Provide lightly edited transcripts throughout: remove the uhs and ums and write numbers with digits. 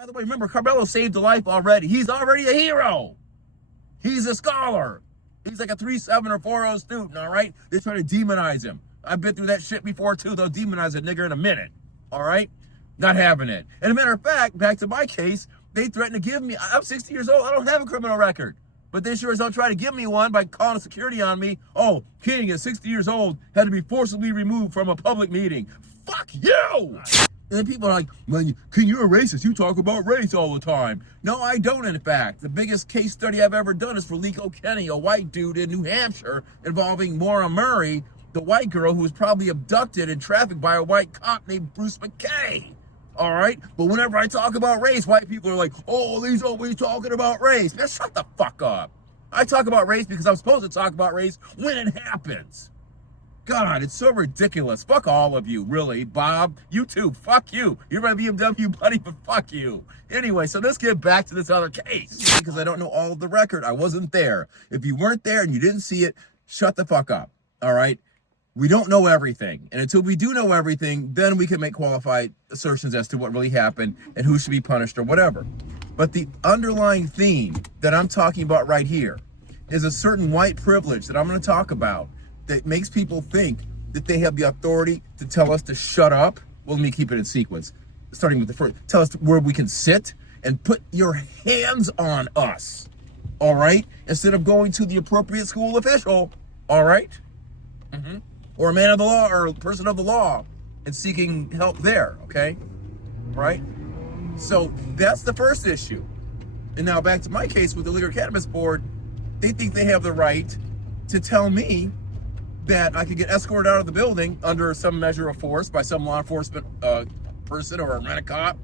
By the way, remember, Carmelo saved a life already. He's already a hero. He's a scholar. He's like a 3.7 or 4.0 student, all right? They try to demonize him. I've been through that shit before, too. They'll demonize a nigger in a minute, all right? Not having it. And a matter of fact, back to my case, they threatened to give me, I'm 60 years old, I don't have a criminal record. But they sure as hell try to give me one by calling security on me. Oh, King at 60 years old had to be forcibly removed from a public meeting. Fuck you! And then people are like, man, King, you're a racist. You talk about race all the time. No, I don't, in fact. The biggest case study I've ever done is for Lico Kenny, a white dude in New Hampshire, involving Maura Murray, the white girl who was probably abducted and trafficked by a white cop named Bruce McKay. All right? But whenever I talk about race, white people are like, oh, he's always talking about race. Man, shut the fuck up. I talk about race because I'm supposed to talk about race when it happens. God, it's so ridiculous. Fuck all of you, really. Bob, you too. Fuck you. You're my BMW buddy, but fuck you. Anyway, so let's get back to this other case. Because I don't know all of the record. I wasn't there. If you weren't there and you didn't see it, shut the fuck up. All right? We don't know everything. And until we do know everything, then we can make qualified assertions as to what really happened and who should be punished or whatever. But the underlying theme that I'm talking about right here is a certain white privilege that I'm going to talk about that makes people think that they have the authority to tell us to shut up. Well, let me keep it in sequence. Starting with the first, tell us where we can sit and put your hands on us, all right? Instead of going to the appropriate school official, all right? Or a man of the law or a person of the law and seeking help there, okay? Right? So that's the first issue. And now back to my case with the Legal Cannabis Board, they think they have the right to tell me that I could get escorted out of the building under some measure of force by some law enforcement person or a rent-a-cop.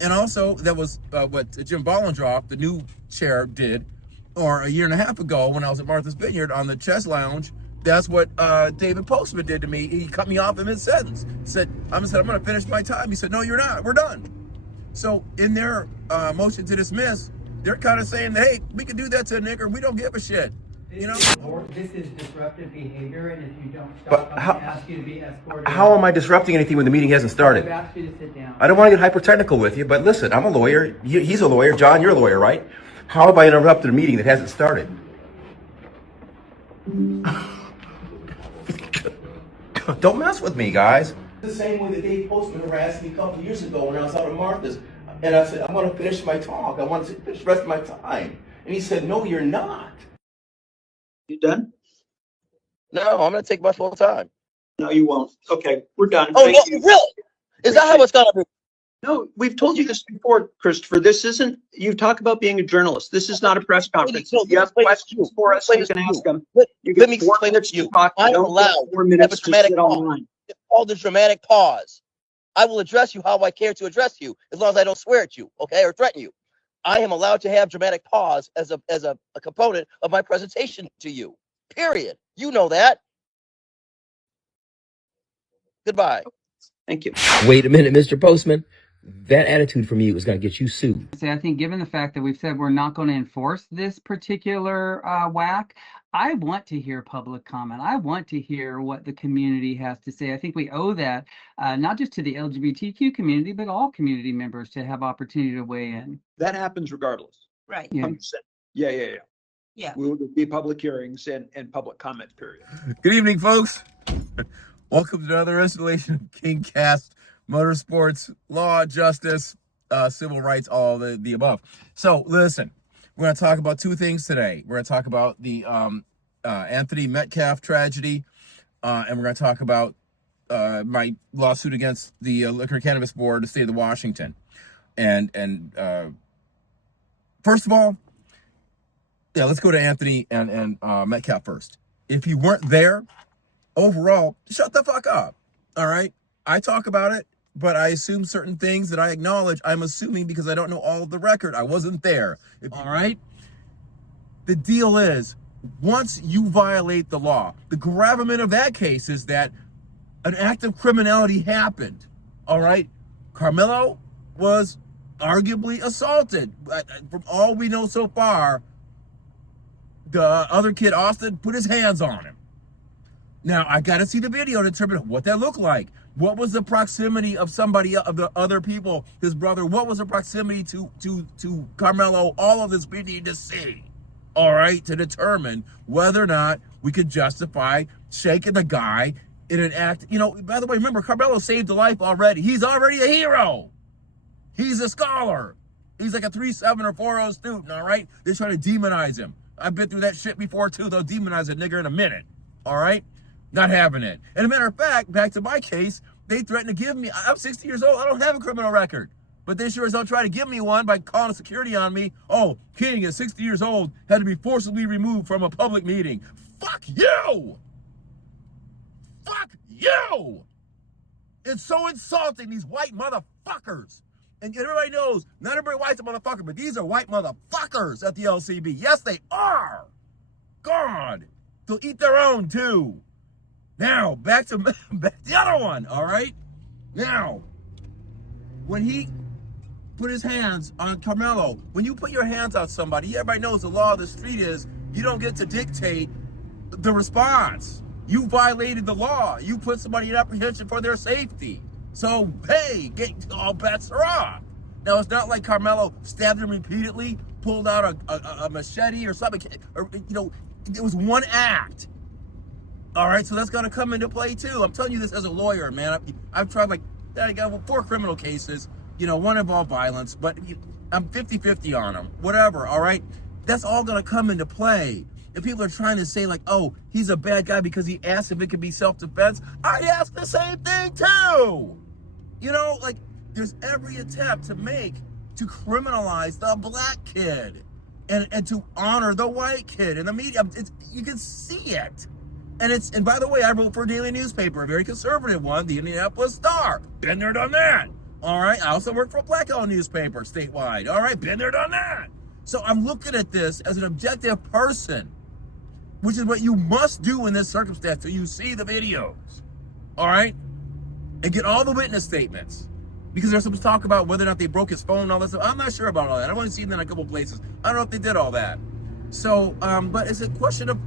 And also, that was what Jim Bollendroff, the new chair, did, or a year and a half ago when I was at Martha's Vineyard on the Chess Lounge. That's what David Postman did to me. He cut me off in mid-sentence. Said, I'm going to finish my time. He said, no, you're not. We're done. So in their motion to dismiss, they're kind of saying, hey, we can do that to a nigger. We don't give a shit. You know? This is disruptive behavior, and if you don't stop, I'm going to ask you to be escorted. How am I disrupting anything when the meeting hasn't started? I've asked you to sit down. I don't want to get hyper-technical with you, but listen, I'm a lawyer. He's a lawyer. John, you're a lawyer, right? How have I interrupted a meeting that hasn't started? Don't mess with me, guys. The same way that Dave Postman harassed me a couple years ago when I was out at Martha's. And I said, I want to finish my talk. I want to finish the rest of my time. And he said, no, you're not. You done? No, I'm going to take my full time. No, you won't. Okay, we're done. Oh, Thank no, you. really? Is that how it's going to be? No, we've told you this before, Christopher. This isn't, you talk about being a journalist. This is not a press conference. If you have questions for us, you can ask them. You Let me get 4 explain it minutes to you. to talk. I'm Don't allowed get 4 to have minutes a to dramatic sit pause. online. It's called a dramatic pause. I will address you how I care to address you, as long as I don't swear at you, okay, or threaten you. I am allowed to have dramatic pause as a component of my presentation to you. Period. You know that. Goodbye. Thank you. Wait a minute, Mr. Postman. That attitude from you is going to get you sued. I think given the fact that we've said we're not going to enforce this particular whack, I want to hear public comment. I want to hear what the community has to say. I think we owe that not just to the LGBTQ community, but all community members to have opportunity to weigh in. That happens regardless. Right. Yeah. 100%. Yeah. Yeah. We will be public hearings and public comment period. Good evening, folks. Welcome to another installation of King Cast, motorsports, law, justice, civil rights, all the above. So listen, we're going to talk about 2 things today. We're going to talk about the Anthony Metcalf tragedy, and we're going to talk about my lawsuit against the Liquor Cannabis Board, the state of Washington. And first of all, yeah, let's go to Anthony and Metcalf first. If you weren't there, overall, shut the fuck up. All right? I talk about it, but I assume certain things that I acknowledge. I'm assuming because I don't know all of the record. I wasn't there. All right? The deal is, once you violate the law, the gravamen of that case is that an act of criminality happened. All right? Carmelo was arguably assaulted. From all we know so far, the other kid, Austin, put his hands on him. Now, I got to see the video to determine what that looked like. What was the proximity of somebody, of the other people, his brother? What was the proximity to Carmelo? All of this we need to see, all right, to determine whether or not we could justify shaking the guy in an act. You know, by the way, remember, Carmelo saved a life already. He's already a hero. He's a scholar. He's like a 3.7 or 4.0 student, all right? They're trying to demonize him. I've been through that shit before, too. They'll demonize a nigger in a minute, all right? Not having it. And a matter of fact, back to my case, they threatened to give me, I'm 60 years old, I don't have a criminal record. But they sure as hell try to give me one by calling security on me. Oh, King at 60 years old had to be forcibly removed from a public meeting. Fuck you! Fuck you! It's so insulting, these white motherfuckers. And everybody knows, not everybody white's a motherfucker, but these are white motherfuckers at the LCB. Yes, they are. God, they'll eat their own too. Now, back to the other one, all right? Now, when he put his hands on Carmelo, when you put your hands on somebody, everybody knows the law of the street is you don't get to dictate the response. You violated the law. You put somebody in apprehension for their safety. So, hey, all bets are off. Now, it's not like Carmelo stabbed him repeatedly, pulled out a machete or something. Or, you know, it was one act. All right, so that's going to come into play, too. I'm telling you this as a lawyer, man. I've tried, like, I got 4 criminal cases. You know, 1 involved violence, but I'm 50-50 on them. Whatever, all right? That's all going to come into play. And people are trying to say, like, oh, he's a bad guy because he asked if it could be self-defense. I'd ask the same thing, too. You know, like, there's every attempt to criminalize the black kid and to honor the white kid in the media. You can see it. And by the way, I wrote for a daily newspaper, a very conservative one, the Indianapolis Star. Been there, done that. All right. I also work for a black-owned newspaper statewide. All right. Been there, done that. So I'm looking at this as an objective person, which is what you must do in this circumstance. So you see the videos. All right. And get all the witness statements. Because there's some talk about whether or not they broke his phone and all that stuff. I'm not sure about all that. I've only seen that in a couple places. I don't know if they did all that. So, but it's a question of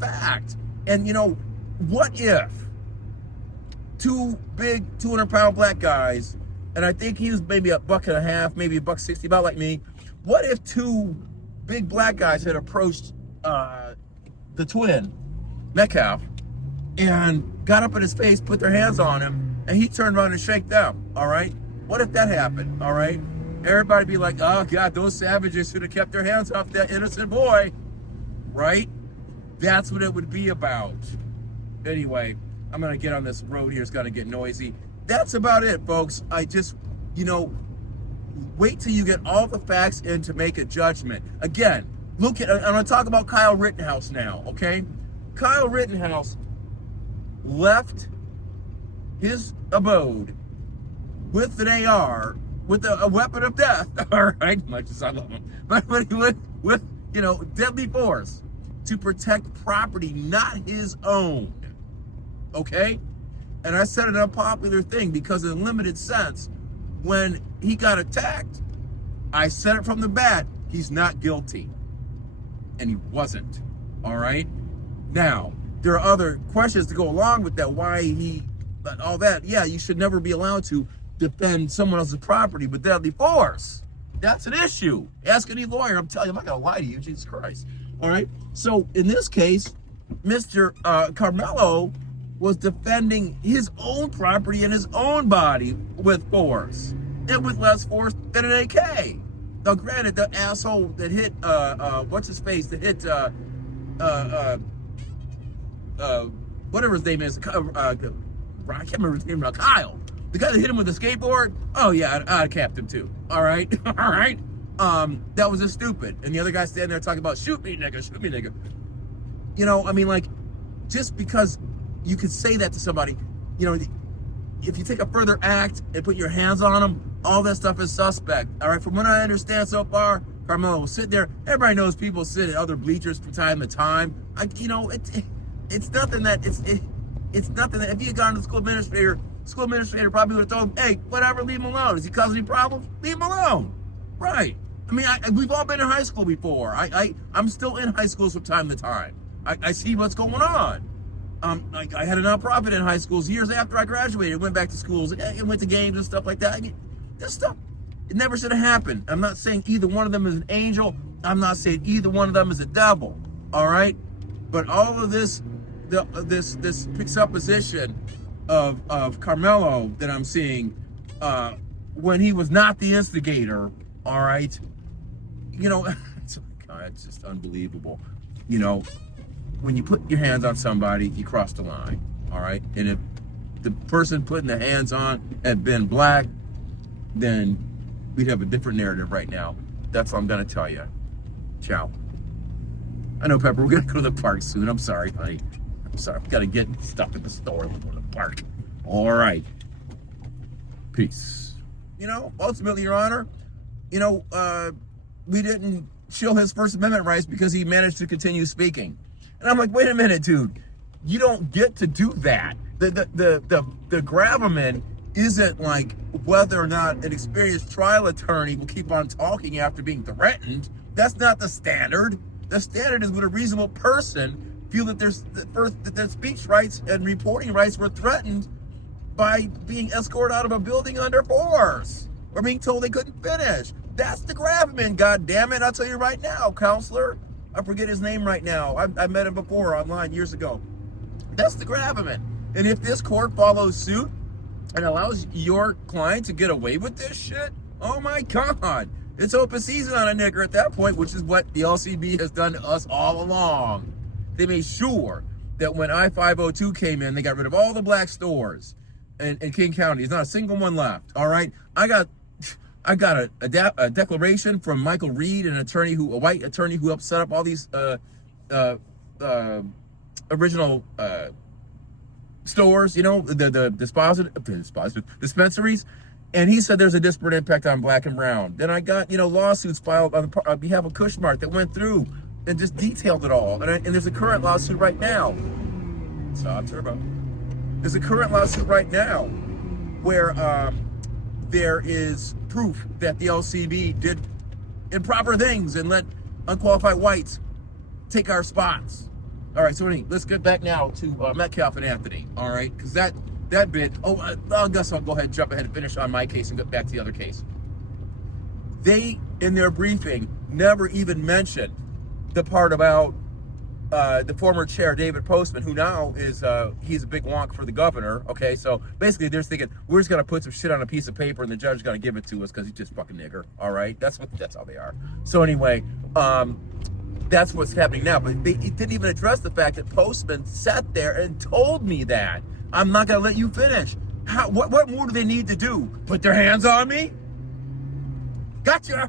fact. And, you know, what if 2 big 200-pound black guys, and I think he was maybe $1.50, maybe $1.60, about like me. What if 2 big black guys had approached the twin, Metcalf, and got up in his face, put their hands on him, and he turned around and shake them, all right? What if that happened, all right? Everybody be like, oh, God, those savages should have kept their hands off that innocent boy, right? That's what it would be about. Anyway, I'm going to get on this road here. It's going to get noisy. That's about it, folks. I just, you know, wait till you get all the facts in to make a judgment. Again, I'm going to talk about Kyle Rittenhouse now, okay? Kyle Rittenhouse left his abode with an AR, with a weapon of death, all right? Much as I love him. But when he went with, you know, deadly force to protect property not his own, okay? And I said an unpopular thing because in a limited sense, when he got attacked, I said it from the bat, he's not guilty. And he wasn't, all right? Now, there are other questions to go along with that, why he, all that. Yeah, you should never be allowed to defend someone else's property with deadly force. That's an issue. Ask any lawyer. I'm telling you, I'm not going to lie to you, Jesus Christ. All right? So, in this case, Mr. Carmelo was defending his own property and his own body with force, and with less force than an AK. Now, granted, the asshole that hit, what's his face, that hit, whatever his name is, I can't remember his name now, Kyle. The guy that hit him with the skateboard, oh yeah, I'd capped him too. All right, all right. That was just stupid. And the other guy standing there talking about, shoot me, nigga. You know, I mean, like, just because you could say that to somebody, you know, if you take a further act and put your hands on them, all that stuff is suspect. All right, from what I understand so far, Carmelo will sit there. Everybody knows people sit at other bleachers from time to time. You know, it's nothing that it's nothing that if he had gone to the school administrator probably would have told him, hey, whatever, leave him alone. Is he causing any problems? Leave him alone. Right. I mean, we've all been in high school before. I'm still in high school from time to time. I see what's going on. I had a nonprofit in high schools years after I graduated. Went back to schools and went to games and stuff like that. I mean, this stuff, it never should have happened. I'm not saying either one of them is an angel. I'm not saying either one of them is a devil. All right, but all of this, this presupposition of Carmelo that I'm seeing, when he was not the instigator. All right, you know, it's just unbelievable. You know, when you put your hands on somebody, you cross the line. All right, and if the person putting the hands on had been black, then we'd have a different narrative right now. That's all I'm gonna tell you. Ciao. I know, Pepper, we're gonna go to the park soon. I'm sorry, honey. I'm sorry. We gotta get stuff in the store. We'll go to the park. All right. Peace. You know, ultimately, Your Honor, you know, we didn't shield his First Amendment rights because he managed to continue speaking. And I'm like, wait a minute, dude. You don't get to do that. The gravamen isn't like whether or not an experienced trial attorney will keep on talking after being threatened. That's not the standard. The standard is would a reasonable person feel that their speech rights and reporting rights were threatened by being escorted out of a building under force or being told they couldn't finish. That's the gravamen, goddammit. I'll tell you right now, counselor. I forget his name right now. I met him before online years ago. That's the gravamen. And if this court follows suit and allows your client to get away with this shit, oh my God. It's open season on a nigger at that point, which is what the LCB has done to us all along. They made sure that when I-502 came in, they got rid of all the black stores in King County. There's not a single one left, all right? I got a declaration from Michael Reed, a white attorney who helped set up all these original stores, you know, the dispensaries. And he said there's a disparate impact on black and brown. Then I got, you know, lawsuits filed on behalf of Cushmart that went through and just detailed it all. And there's a current lawsuit right now. Stop, turbo. There's a current lawsuit right now where there is proof that the LCB did improper things and let unqualified whites take our spots. All right, so anyway, let's get back now to Metcalf and Anthony. All right, because that bit. I guess I'll go ahead and jump ahead and finish on my case and get back to the other case. They, in their briefing, never even mentioned the part about the former chair, David Postman, who now is, he's a big wonk for the governor. Okay, so basically they're thinking, we're just gonna put some shit on a piece of paper and the judge is gonna give it to us because he's just fucking nigger. All right, that's how they are. So anyway, that's what's happening now. But they didn't even address the fact that Postman sat there and told me that. I'm not gonna let you finish. What more do they need to do? Put their hands on me? Gotcha.